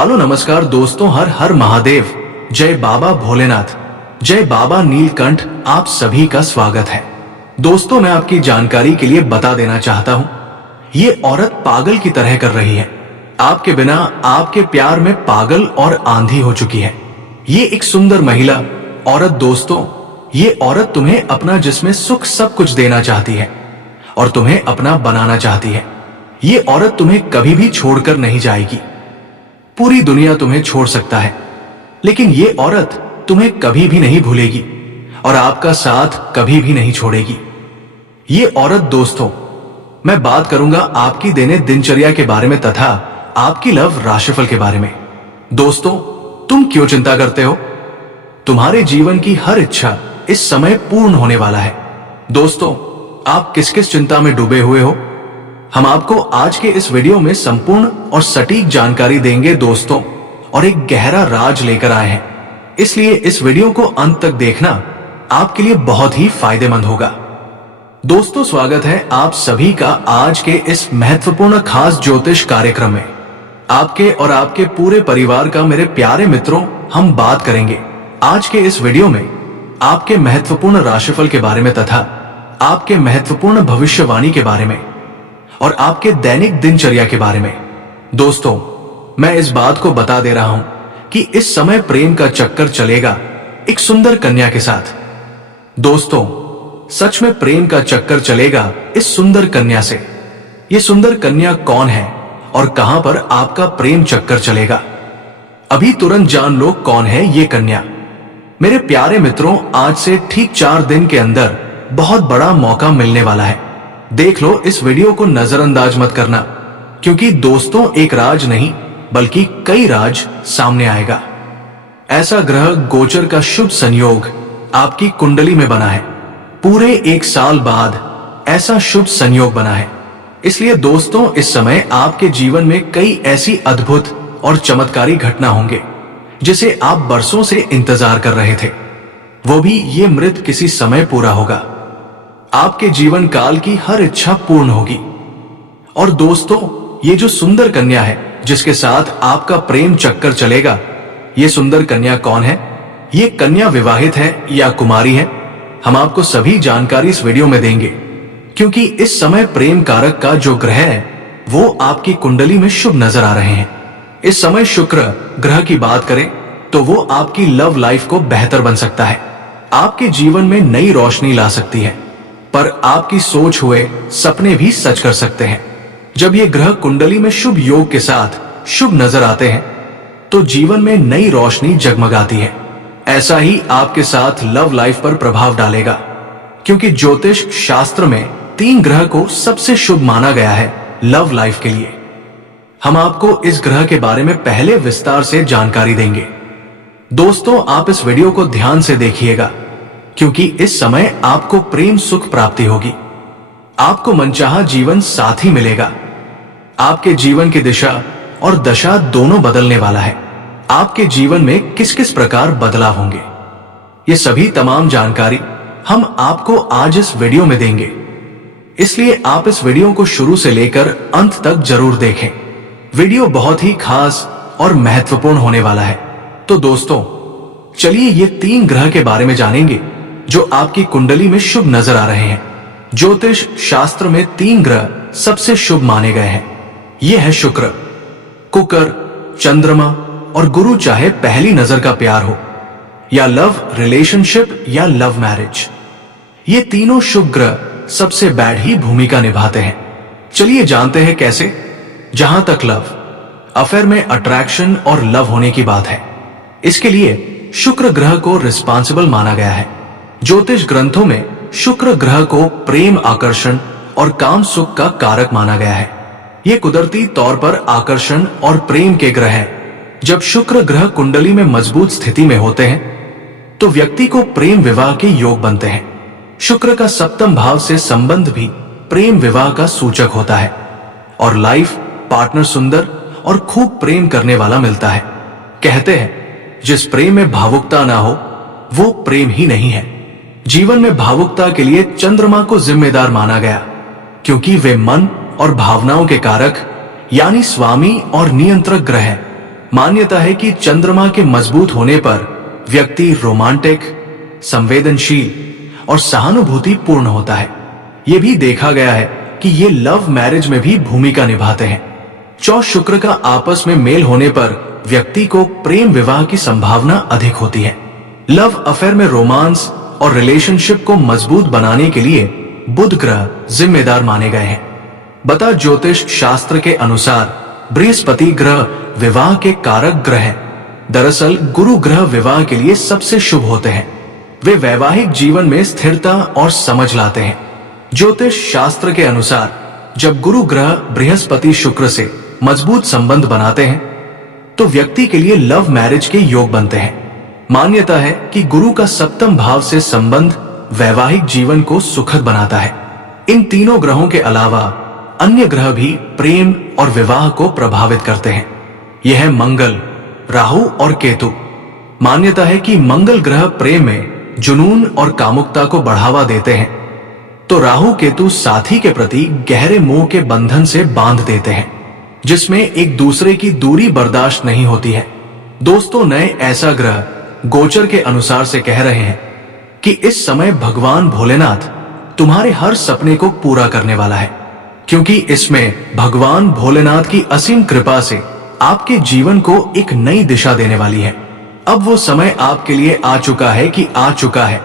वालो नमस्कार दोस्तों, हर हर महादेव, जय बाबा भोलेनाथ, जय बाबा नीलकंठ। आप सभी का स्वागत है। दोस्तों, मैं आपकी जानकारी के लिए बता देना चाहता हूँ, ये औरत पागल की तरह कर रही है। आपके बिना आपके प्यार में पागल और आंधी हो चुकी है। ये एक सुंदर महिला औरत दोस्तों, ये औरत तुम्हें अपना जिसमें सुख सब कुछ देना चाहती है और तुम्हें अपना बनाना चाहती है। ये औरत तुम्हें कभी भी छोड़कर नहीं जाएगी। पूरी दुनिया तुम्हें छोड़ सकता है, लेकिन ये औरत तुम्हें कभी भी नहीं भूलेगी और आपका साथ कभी भी नहीं छोड़ेगी। ये औरत दोस्तों, मैं बात करूंगा आपकी दैनिक दिनचर्या के बारे में तथा आपकी लव राशिफल के बारे में। दोस्तों, तुम क्यों चिंता करते हो? तुम्हारे जीवन की हर इच्छा इस समय पूर्ण होने वाला है। दोस्तों, आप किस किस चिंता में डूबे हुए हो? हम आपको आज के इस वीडियो में संपूर्ण और सटीक जानकारी देंगे दोस्तों, और एक गहरा राज लेकर आए हैं, इसलिए इस वीडियो को अंत तक देखना आपके लिए बहुत ही फायदेमंद होगा। दोस्तों, स्वागत है आप सभी का आज के इस महत्वपूर्ण खास ज्योतिष कार्यक्रम में। आपके और आपके पूरे परिवार का मेरे प्यारे मित्रों, हम बात करेंगे आज के इस वीडियो में आपके महत्वपूर्ण राशिफल के बारे में तथा आपके महत्वपूर्ण भविष्यवाणी के बारे में और आपके दैनिक दिनचर्या के बारे में। दोस्तों, मैं इस बात को बता दे रहा हूं कि इस समय प्रेम का चक्कर चलेगा एक सुंदर कन्या के साथ। दोस्तों, सच में प्रेम का चक्कर चलेगा इस सुंदर कन्या से। ये सुंदर कन्या कौन है और कहां पर आपका प्रेम चक्कर चलेगा? अभी तुरंत जान लो कौन है ये कन्या। मेरे प्यारे मित्रों, आज से ठीक 4 दिन के अंदर बहुत बड़ा मौका मिलने वाला है। देख लो, इस वीडियो को नजरअंदाज मत करना, क्योंकि दोस्तों एक राज नहीं बल्कि कई राज सामने आएगा। ऐसा ग्रह गोचर का शुभ संयोग आपकी कुंडली में बना है। पूरे 1 साल बाद ऐसा शुभ संयोग बना है। इसलिए दोस्तों, इस समय आपके जीवन में कई ऐसी अद्भुत और चमत्कारी घटना होंगे जिसे आप बरसों से इंतजार कर रहे थे। वो भी ये मृत किसी समय पूरा होगा। आपके जीवन काल की हर इच्छा पूर्ण होगी। और दोस्तों, ये जो सुंदर कन्या है जिसके साथ आपका प्रेम चक्कर चलेगा, ये सुंदर कन्या कौन है? ये कन्या विवाहित है या कुमारी है? हम आपको सभी जानकारी इस वीडियो में देंगे, क्योंकि इस समय प्रेम कारक का जो ग्रह है वो आपकी कुंडली में शुभ नजर आ रहे हैं। इस समय शुक्र ग्रह की बात करें तो वो आपकी लव लाइफ को बेहतर बन सकता है, आपके जीवन में नई रोशनी ला सकती है, पर आपकी सोच हुए सपने भी सच कर सकते हैं। जब ये ग्रह कुंडली में शुभ योग के साथ शुभ नजर आते हैं तो जीवन में नई रोशनी जगमगाती है। ऐसा ही आपके साथ लव लाइफ पर प्रभाव डालेगा, क्योंकि ज्योतिष शास्त्र में 3 ग्रह को सबसे शुभ माना गया है लव लाइफ के लिए। हम आपको इस ग्रह के बारे में पहले विस्तार से जानकारी देंगे। दोस्तों, आप इस वीडियो को ध्यान से देखिएगा, क्योंकि इस समय आपको प्रेम सुख प्राप्ति होगी। आपको मनचाहा जीवन साथी मिलेगा। आपके जीवन की दिशा और दशा दोनों बदलने वाला है। आपके जीवन में किस किस प्रकार बदलाव होंगे, ये सभी तमाम जानकारी हम आपको आज इस वीडियो में देंगे। इसलिए आप इस वीडियो को शुरू से लेकर अंत तक जरूर देखें। वीडियो बहुत ही खास और महत्वपूर्ण होने वाला है। तो दोस्तों, चलिए ये 3 ग्रह के बारे में जानेंगे जो आपकी कुंडली में शुभ नजर आ रहे हैं। ज्योतिष शास्त्र में 3 ग्रह सबसे शुभ माने गए हैं। ये है शुक्र, कुकर, चंद्रमा और गुरु, चाहे पहली नजर का प्यार हो या लव रिलेशनशिप या लव मैरिज। ये तीनों शुभ ग्रह सबसे बैड ही भूमिका निभाते हैं। चलिए जानते हैं कैसे। जहां तक लव अफेयर में अट्रैक्शन और लव होने की बात है, इसके लिए शुक्र ग्रह को रिस्पॉन्सिबल माना गया है। ज्योतिष ग्रंथों में शुक्र ग्रह को प्रेम, आकर्षण और काम सुख का कारक माना गया है। ये कुदरती तौर पर आकर्षण और प्रेम के ग्रह हैं। जब शुक्र ग्रह कुंडली में मजबूत स्थिति में होते हैं तो व्यक्ति को प्रेम विवाह के योग बनते हैं। शुक्र का 7th भाव से संबंध भी प्रेम विवाह का सूचक होता है और लाइफ पार्टनर सुंदर और खूब प्रेम करने वाला मिलता है। कहते हैं, जिस प्रेम में भावुकता ना हो वो प्रेम ही नहीं है। जीवन में भावुकता के लिए चंद्रमा को जिम्मेदार माना गया, क्योंकि वे मन और भावनाओं के कारक यानी स्वामी और नियंत्रक ग्रह हैं। मान्यता है कि चंद्रमा के मजबूत होने पर व्यक्ति रोमांटिक, संवेदनशील और सहानुभूति पूर्ण होता है। यह भी देखा गया है कि ये लव मैरिज में भी भूमिका निभाते हैं। 14 शुक्र का आपस में मेल होने पर व्यक्ति को प्रेम विवाह की संभावना अधिक होती है। लव अफेयर में रोमांस और रिलेशनशिप को मजबूत बनाने के लिए बुध ग्रह जिम्मेदार माने गए हैं। बता ज्योतिष शास्त्र के अनुसार बृहस्पति ग्रह विवाह के कारक ग्रह हैं। दरअसल गुरु ग्रह विवाह के लिए सबसे शुभ होते हैं। वे वैवाहिक जीवन में स्थिरता और समझ लाते हैं। ज्योतिष शास्त्र के अनुसार जब गुरु ग्रह बृहस्पति शुक्र से मजबूत संबंध बनाते हैं तो व्यक्ति के लिए लव मैरिज के योग बनते हैं। मान्यता है कि गुरु का सप्तम भाव से संबंध वैवाहिक जीवन को सुखद बनाता है। इन तीनों ग्रहों के अलावा अन्य ग्रह भी प्रेम और विवाह को प्रभावित करते हैं। यह है मंगल, राहु और केतु। मान्यता है कि मंगल ग्रह प्रेम में जुनून और कामुकता को बढ़ावा देते हैं, तो राहु केतु साथी के प्रति गहरे मोह के बंधन से बांध देते हैं, जिसमें एक दूसरे की दूरी बर्दाश्त नहीं होती है। दोस्तों, नए ऐसा ग्रह गोचर के अनुसार से कह रहे हैं कि इस समय भगवान भोलेनाथ तुम्हारे हर सपने को पूरा करने वाला है, क्योंकि इसमें भगवान भोलेनाथ की असीम कृपा से आपके जीवन को एक नई दिशा देने वाली है। अब वो समय आपके लिए आ चुका है,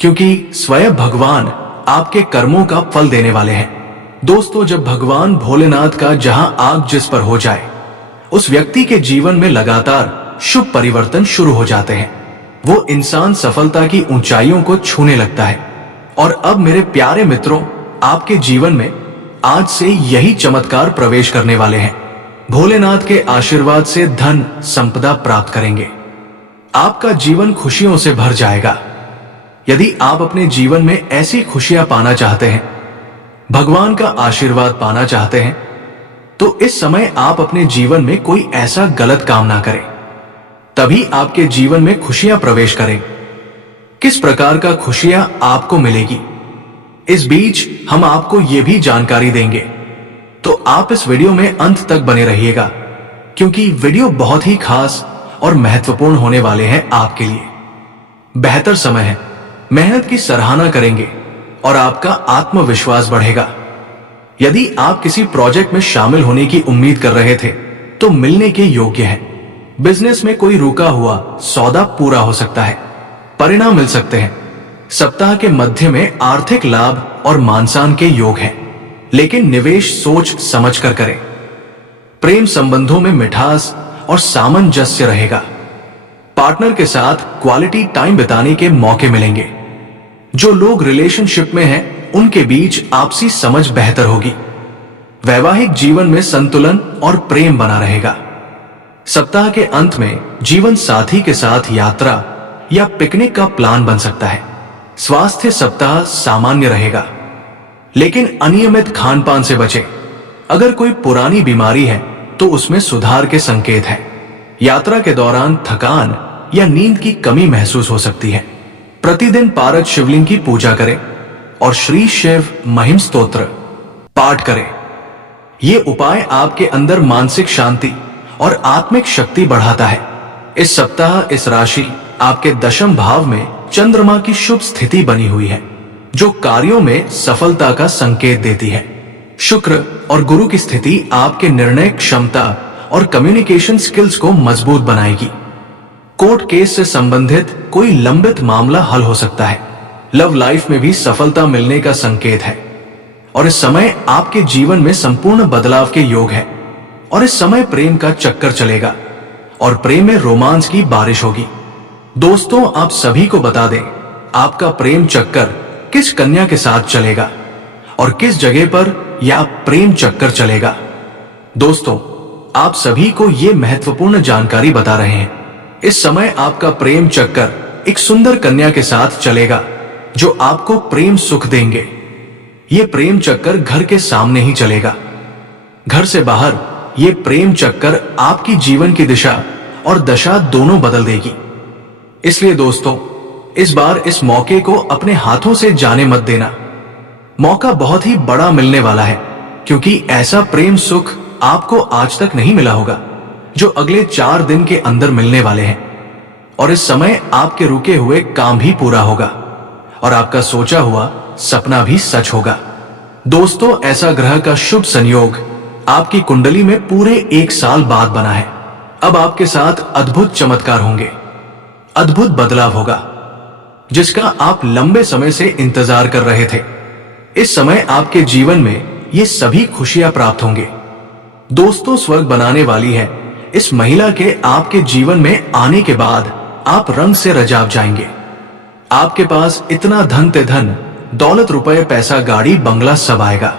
क्योंकि स्वयं भगवान आपके कर्मों का फल देने वाले हैं। दोस्तों, जब भगवान भोलेनाथ का जहां आग जिस पर हो जाए, उस व्यक्ति के जीवन में लगातार शुभ परिवर्तन शुरू हो जाते हैं। वो इंसान सफलता की ऊंचाइयों को छूने लगता है। और अब मेरे प्यारे मित्रों, आपके जीवन में आज से यही चमत्कार प्रवेश करने वाले हैं। भोलेनाथ के आशीर्वाद से धन संपदा प्राप्त करेंगे। आपका जीवन खुशियों से भर जाएगा। यदि आप अपने जीवन में ऐसी खुशियां पाना चाहते हैं, भगवान का आशीर्वाद पाना चाहते हैं, तो इस समय आप अपने जीवन में कोई ऐसा गलत काम ना करें, तभी आपके जीवन में खुशियां प्रवेश करें। किस प्रकार का खुशियां आपको मिलेगी, इस बीच हम आपको यह भी जानकारी देंगे, तो आप इस वीडियो में अंत तक बने रहिएगा, क्योंकि वीडियो बहुत ही खास और महत्वपूर्ण होने वाले हैं आपके लिए। बेहतर समय है, मेहनत की सराहना करेंगे और आपका आत्मविश्वास बढ़ेगा। यदि आप किसी प्रोजेक्ट में शामिल होने की उम्मीद कर रहे थे तो मिलने के योग्य है। बिजनेस में कोई रुका हुआ सौदा पूरा हो सकता है, परिणाम मिल सकते हैं। सप्ताह के मध्य में आर्थिक लाभ और मानसान के योग हैं, लेकिन निवेश सोच समझ कर करें। प्रेम संबंधों में मिठास और सामंजस्य रहेगा। पार्टनर के साथ क्वालिटी टाइम बिताने के मौके मिलेंगे। जो लोग रिलेशनशिप में हैं, उनके बीच आपसी समझ बेहतर होगी। वैवाहिक जीवन में संतुलन और प्रेम बना रहेगा। सप्ताह के अंत में जीवन साथी के साथ यात्रा या पिकनिक का प्लान बन सकता है। स्वास्थ्य सप्ताह सामान्य रहेगा, लेकिन अनियमित खान-पान से बचें। अगर कोई पुरानी बीमारी है तो उसमें सुधार के संकेत हैं। यात्रा के दौरान थकान या नींद की कमी महसूस हो सकती है। प्रतिदिन पारद शिवलिंग की पूजा करें और श्री शिव महिम स्तोत्र पाठ करें। ये उपाय आपके अंदर मानसिक शांति और आत्मिक शक्ति बढ़ाता है। इस सप्ताह इस राशि आपके दशम भाव में चंद्रमा की शुभ स्थिति बनी हुई है, जो कार्यों में सफलता का संकेत देती है। शुक्र और गुरु की स्थिति आपके निर्णय क्षमता और कम्युनिकेशन स्किल्स को मजबूत बनाएगी। कोर्ट केस से संबंधित कोई लंबित मामला हल हो सकता है। लव लाइफ में भी सफलता मिलने का संकेत है और इस समय आपके जीवन में संपूर्ण बदलाव के योग है। और इस समय प्रेम का चक्कर चलेगा और प्रेम में रोमांस की बारिश होगी। दोस्तों, आप सभी को बता दें, आपका प्रेम चक्कर किस कन्या के साथ चलेगा और किस जगह पर यह प्रेम चक्कर चलेगा। दोस्तों, आप सभी को यह महत्वपूर्ण जानकारी बता रहे हैं। इस समय आपका प्रेम चक्कर एक सुंदर कन्या के साथ चलेगा, जो आपको प्रेम सुख देंगे। ये प्रेम चक्कर घर के सामने ही चलेगा। घर से बाहर ये प्रेम चक्कर आपकी जीवन की दिशा और दशा दोनों बदल देगी। इसलिए दोस्तों, इस बार इस मौके को अपने हाथों से जाने मत देना। मौका बहुत ही बड़ा मिलने वाला है, क्योंकि ऐसा प्रेम सुख आपको आज तक नहीं मिला होगा। जो अगले 4 दिन के अंदर मिलने वाले हैं। और इस समय आपके रुके हुए काम भी पूरा होगा और आपका सोचा हुआ सपना भी सच होगा। दोस्तों, ऐसा ग्रह का शुभ संयोग आपकी कुंडली में पूरे 1 साल बाद बना है। अब आपके साथ अद्भुत चमत्कार होंगे, अद्भुत बदलाव होगा, जिसका आप लंबे समय से इंतजार कर रहे थे। इस समय आपके जीवन में ये सभी खुशियां प्राप्त होंगे। दोस्तों, स्वर्ग बनाने वाली है इस महिला के आपके जीवन में आने के बाद आप रंग से रजाब जाएंगे। आपके पास इतना धन ते धन, दौलत, रुपए, पैसा, गाड़ी, बंगला सब आएगा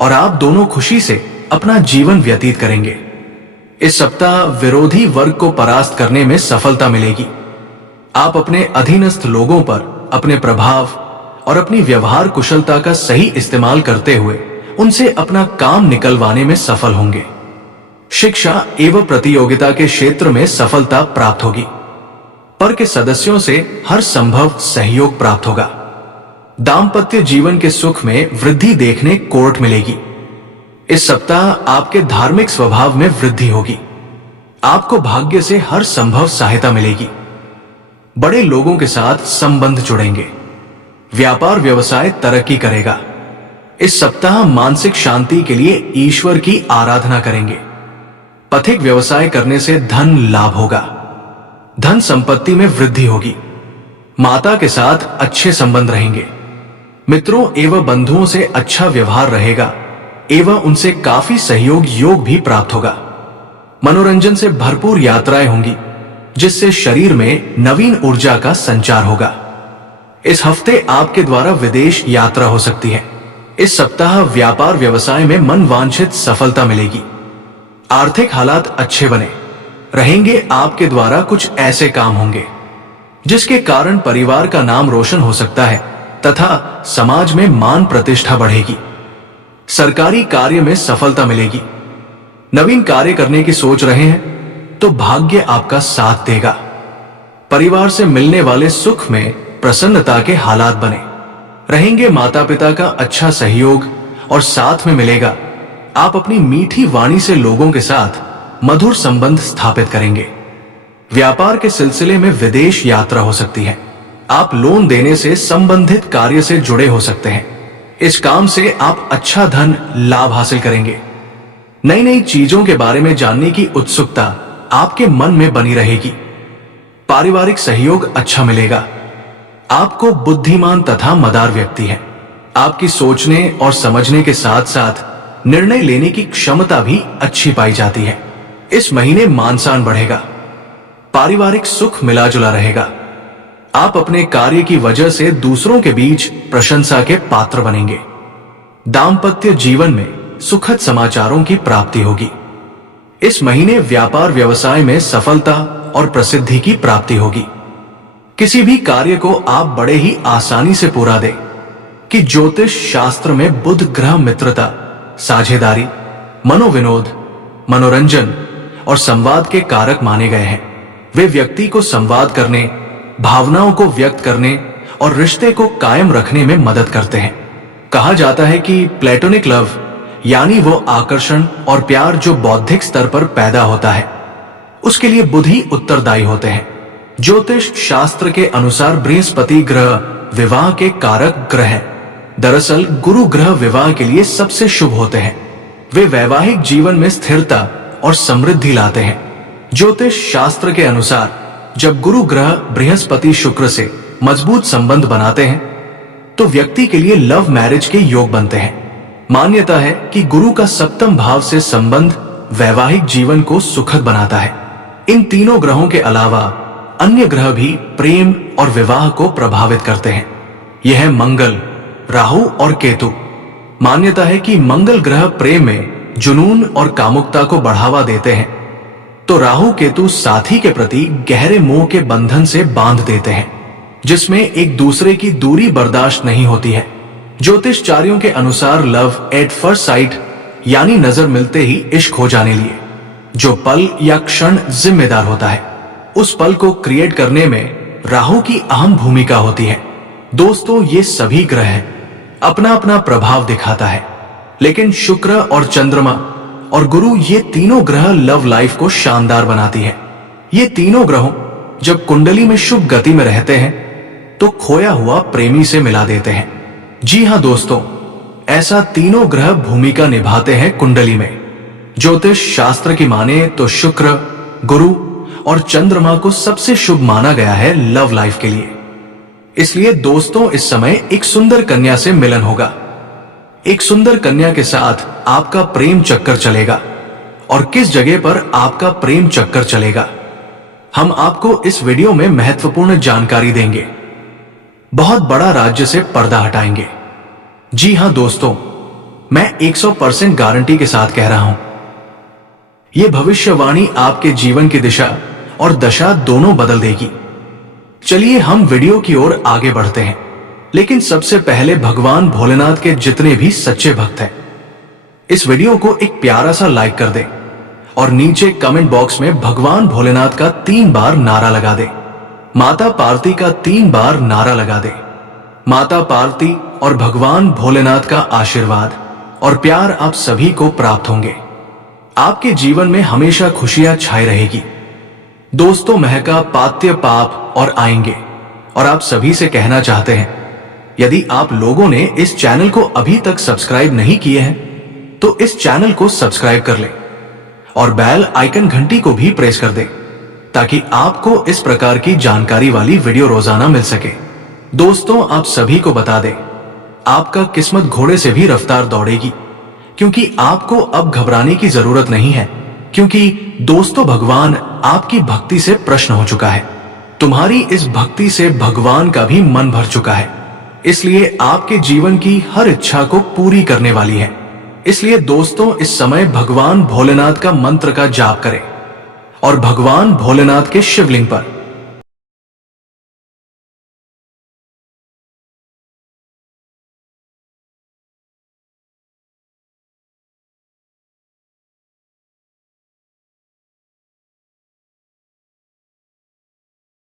और आप दोनों खुशी से अपना जीवन व्यतीत करेंगे। इस सप्ताह विरोधी वर्ग को परास्त करने में सफलता मिलेगी। आप अपने अधीनस्थ लोगों पर अपने प्रभाव और अपनी व्यवहार कुशलता का सही इस्तेमाल करते हुए उनसे अपना काम निकलवाने में सफल होंगे। शिक्षा एवं प्रतियोगिता के क्षेत्र में सफलता प्राप्त होगी। पर के सदस्यों से हर संभव सहयोग प्राप्त होगा। दाम्पत्य जीवन के सुख में वृद्धि देखने कोर्ट मिलेगी। इस सप्ताह आपके धार्मिक स्वभाव में वृद्धि होगी। आपको भाग्य से हर संभव सहायता मिलेगी। बड़े लोगों के साथ संबंध जुड़ेंगे। व्यापार व्यवसाय तरक्की करेगा। इस सप्ताह मानसिक शांति के लिए ईश्वर की आराधना करेंगे। पथिक व्यवसाय करने से धन लाभ होगा। धन संपत्ति में वृद्धि होगी। माता के साथ अच्छे संबंध रहेंगे। मित्रों एवं बंधुओं से अच्छा व्यवहार रहेगा एवं उनसे काफी सहयोग योग भी प्राप्त होगा। मनोरंजन से भरपूर यात्राएं होंगी, जिससे शरीर में नवीन ऊर्जा का संचार होगा। इस हफ्ते आपके द्वारा विदेश यात्रा हो सकती है। इस सप्ताह व्यापार व्यवसाय में मन वांछित सफलता मिलेगी। आर्थिक हालात अच्छे बने रहेंगे। आपके द्वारा कुछ ऐसे काम होंगे जिसके कारण परिवार का नाम रोशन हो सकता है तथा समाज में मान प्रतिष्ठा बढ़ेगी। सरकारी कार्य में सफलता मिलेगी। नवीन कार्य करने की सोच रहे हैं तो भाग्य आपका साथ देगा। परिवार से मिलने वाले सुख में प्रसन्नता के हालात बने रहेंगे। माता पिता का अच्छा सहयोग और साथ में मिलेगा। आप अपनी मीठी वाणी से लोगों के साथ मधुर संबंध स्थापित करेंगे। व्यापार के सिलसिले में विदेश यात्रा हो सकती है। आप लोन देने से संबंधित कार्य से जुड़े हो सकते हैं। इस काम से आप अच्छा धन लाभ हासिल करेंगे। नई नई चीजों के बारे में जानने की उत्सुकता आपके मन में बनी रहेगी। पारिवारिक सहयोग अच्छा मिलेगा। आपको बुद्धिमान तथा मदार व्यक्ति है। आपकी सोचने और समझने के साथ साथ निर्णय लेने की क्षमता भी अच्छी पाई जाती है। इस महीने मानसान बढ़ेगा। पारिवारिक सुख मिला जुला रहेगा। आप अपने कार्य की वजह से दूसरों के बीच प्रशंसा के पात्र बनेंगे। दाम्पत्य जीवन में सुखद समाचारों की प्राप्ति होगी। इस महीने व्यापार व्यवसाय में सफलता और प्रसिद्धि की प्राप्ति होगी। किसी भी कार्य को आप बड़े ही आसानी से पूरा दें कि ज्योतिष शास्त्र में बुध ग्रह मित्रता, साझेदारी, मनोविनोद, मनोरंजन और संवाद के कारक माने गए हैं। वे व्यक्ति को संवाद करने, भावनाओं को व्यक्त करने और रिश्ते को कायम रखने में मदद करते हैं। कहा जाता है कि प्लेटोनिक लव यानी वो आकर्षण और प्यार जो बौद्धिक स्तर पर पैदा होता है, उसके लिए बुध ही उत्तरदायी होते हैं। ज्योतिष शास्त्र के अनुसार बृहस्पति ग्रह विवाह के कारक ग्रह हैं। दरअसल गुरु ग्रह विवाह के लिए सबसे शुभ होते हैं। वे वैवाहिक जीवन में स्थिरता और समृद्धि लाते हैं। ज्योतिष शास्त्र के अनुसार जब गुरु ग्रह बृहस्पति शुक्र से मजबूत संबंध बनाते हैं तो व्यक्ति के लिए लव मैरिज के योग बनते हैं। मान्यता है कि गुरु का सप्तम भाव से संबंध वैवाहिक जीवन को सुखद बनाता है। इन तीनों ग्रहों के अलावा अन्य ग्रह भी प्रेम और विवाह को प्रभावित करते हैं। यह है मंगल, राहु और केतु। मान्यता है कि मंगल ग्रह प्रेम में जुनून और कामुकता को बढ़ावा देते हैं, तो राहु केतु साथी के प्रति गहरे मोह के बंधन से बांध देते हैं, जिसमें एक दूसरे की दूरी बर्दाश्त नहीं होती है। ज्योतिषचार्यों के अनुसार लव एट फर्स्ट साइट यानी नजर मिलते ही इश्क हो जाने लिए जो पल या क्षण जिम्मेदार होता है, उस पल को क्रिएट करने में राहु की अहम भूमिका होती है। दोस्तों, ये सभी ग्रह अपना अपना प्रभाव दिखाता है, लेकिन शुक्र और चंद्रमा और गुरु, ये तीनों ग्रह लव लाइफ को शानदार बनाती है। ये तीनों ग्रहों जब कुंडली में शुभ गति में रहते हैं तो खोया हुआ प्रेमी से मिला देते हैं। जी हाँ दोस्तों, ऐसा तीनों ग्रह भूमिका निभाते हैं कुंडली में। ज्योतिष शास्त्र की माने तो शुक्र, गुरु और चंद्रमा को सबसे शुभ माना गया है लव लाइफ के लिए। इसलिए दोस्तों, इस समय एक सुंदर कन्या से मिलन होगा। एक सुंदर कन्या के साथ आपका प्रेम चक्कर चलेगा। और किस जगह पर आपका प्रेम चक्कर चलेगा, हम आपको इस वीडियो में महत्वपूर्ण जानकारी देंगे। बहुत बड़ा राज्य से पर्दा हटाएंगे। जी हां दोस्तों, मैं 100% गारंटी के साथ कह रहा हूं, यह भविष्यवाणी आपके जीवन की दिशा और दशा दोनों बदल देगी। चलिए हम वीडियो की ओर आगे बढ़ते हैं, लेकिन सबसे पहले भगवान भोलेनाथ के जितने भी सच्चे भक्त हैं, इस वीडियो को एक प्यारा सा लाइक कर दें और नीचे कमेंट बॉक्स में भगवान भोलेनाथ का 3 बार नारा लगा दें। माता पार्वती का 3 बार नारा लगा दें। माता पार्वती और भगवान भोलेनाथ का आशीर्वाद और प्यार आप सभी को प्राप्त होंगे। आपके जीवन में हमेशा खुशियां छाई रहेगी। दोस्तों, महका पात्य पाप और आएंगे। और आप सभी से कहना चाहते हैं, यदि आप लोगों ने इस चैनल को अभी तक सब्सक्राइब नहीं किए हैं तो इस चैनल को सब्सक्राइब कर लें और बेल आइकन घंटी को भी प्रेस कर दें, ताकि आपको इस प्रकार की जानकारी वाली वीडियो रोजाना मिल सके। दोस्तों, आप सभी को बता दें, आपका किस्मत घोड़े से भी रफ्तार दौड़ेगी, क्योंकि आपको अब घबराने की जरूरत नहीं है। क्योंकि दोस्तों, भगवान आपकी भक्ति से प्रसन्न हो चुका है। तुम्हारी इस भक्ति से भगवान का भी मन भर चुका है। इसलिए आपके जीवन की हर इच्छा को पूरी करने वाली है। इसलिए दोस्तों, इस समय भगवान भोलेनाथ का मंत्र का जाप करें और भगवान भोलेनाथ के शिवलिंग पर